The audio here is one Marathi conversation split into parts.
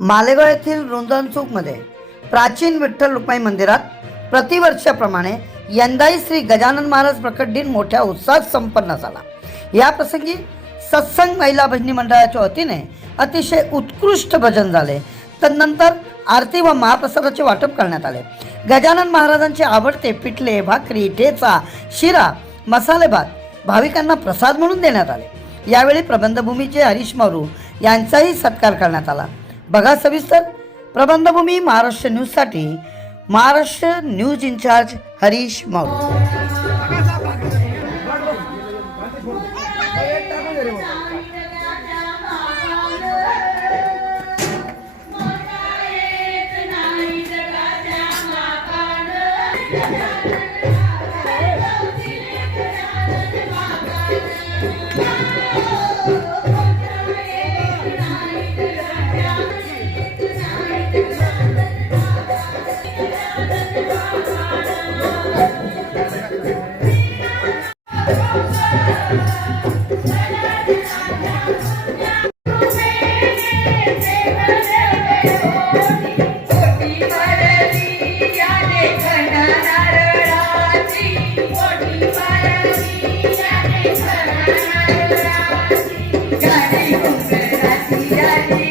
मालेगाव येथील रुंदण चौकमध्ये प्राचीन विठ्ठल रुक्माई मंदिरात प्रतिवर्षाप्रमाणे यंदाही श्री गजानन महाराज प्रकट दिन मोठ्या उत्साहात संपन्न झाला. या प्रसंगी सत्संग महिला भजनी मंडळाच्या वतीने अतिशय उत्कृष्ट भजन झाले. तदनंतर आरती व महाप्रसादाचे वाटप करण्यात आले. गजानन महाराजांचे आवडते पिठले भाकरी ठेचा शिरा मसाले भात भाविकांना प्रसाद म्हणून देण्यात आले. यावेळी प्रबंधभूमीचे हरीश मारू यांचाही सत्कार करण्यात आला. बघा सविस्तर. प्रबंधभूमी महाराष्ट्र न्यूजसाठी Maharashtra news incharge Harish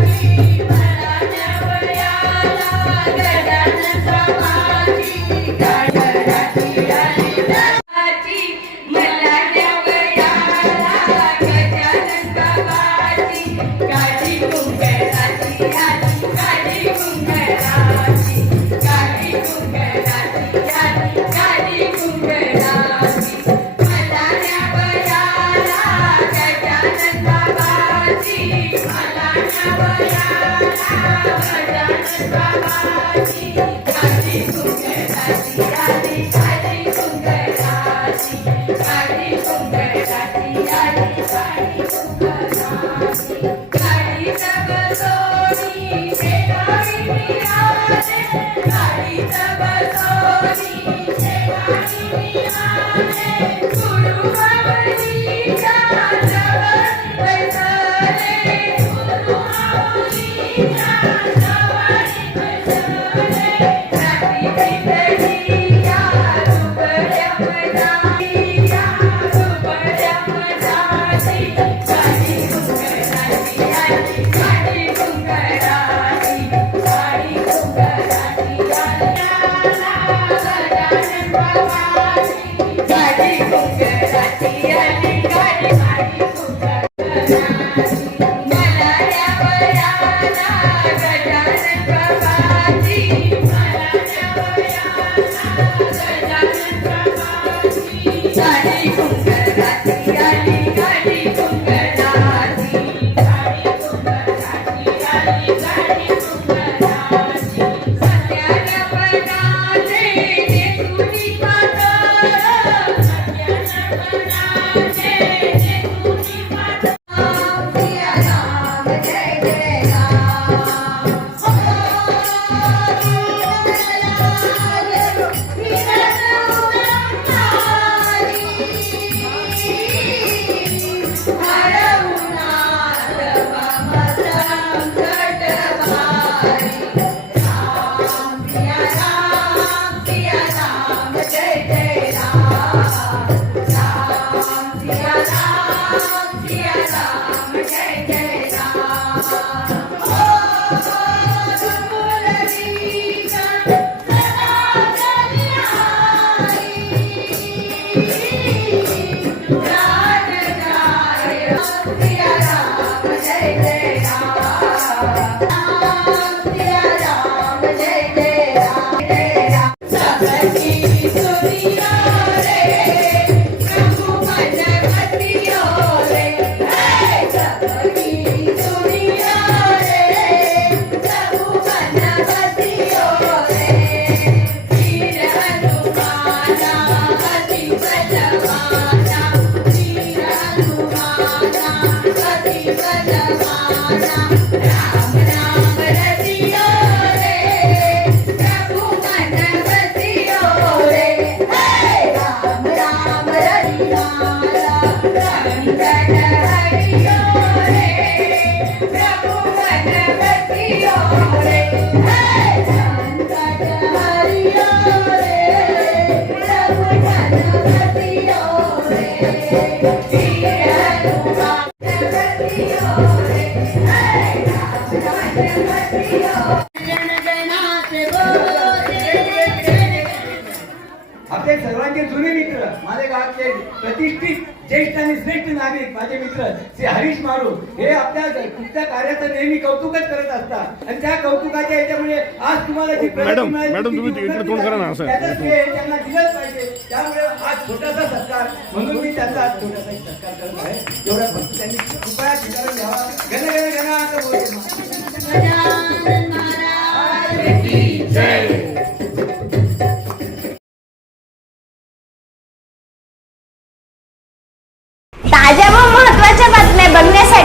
Thank you. 감사합니다. Amen. आपले सर्वांचे जुने मित्र माझ्या गावातले प्रतिष्ठित ज्येष्ठ आणि श्रेष्ठ नागरिक माझे मित्र श्री हरीश मारू हे आपल्या तुमच्या कार्याचं नेहमी कौतुकच करत असतात. आणि त्या कौतुकाच्या याच्यामुळे आज तुम्हाला जी मॅडम, मॅडम, तुम्ही करा ना. त्याचं श्रेय त्यांना दिलंच पाहिजे. त्यामुळे आज छोटासा सत्कार म्हणून मी त्यांचा आज छोटासा सत्कार करत आहे. एवढा त्यांनी कृपया स्वीकारून घ्यावा. गण गण गण आता बोलतो.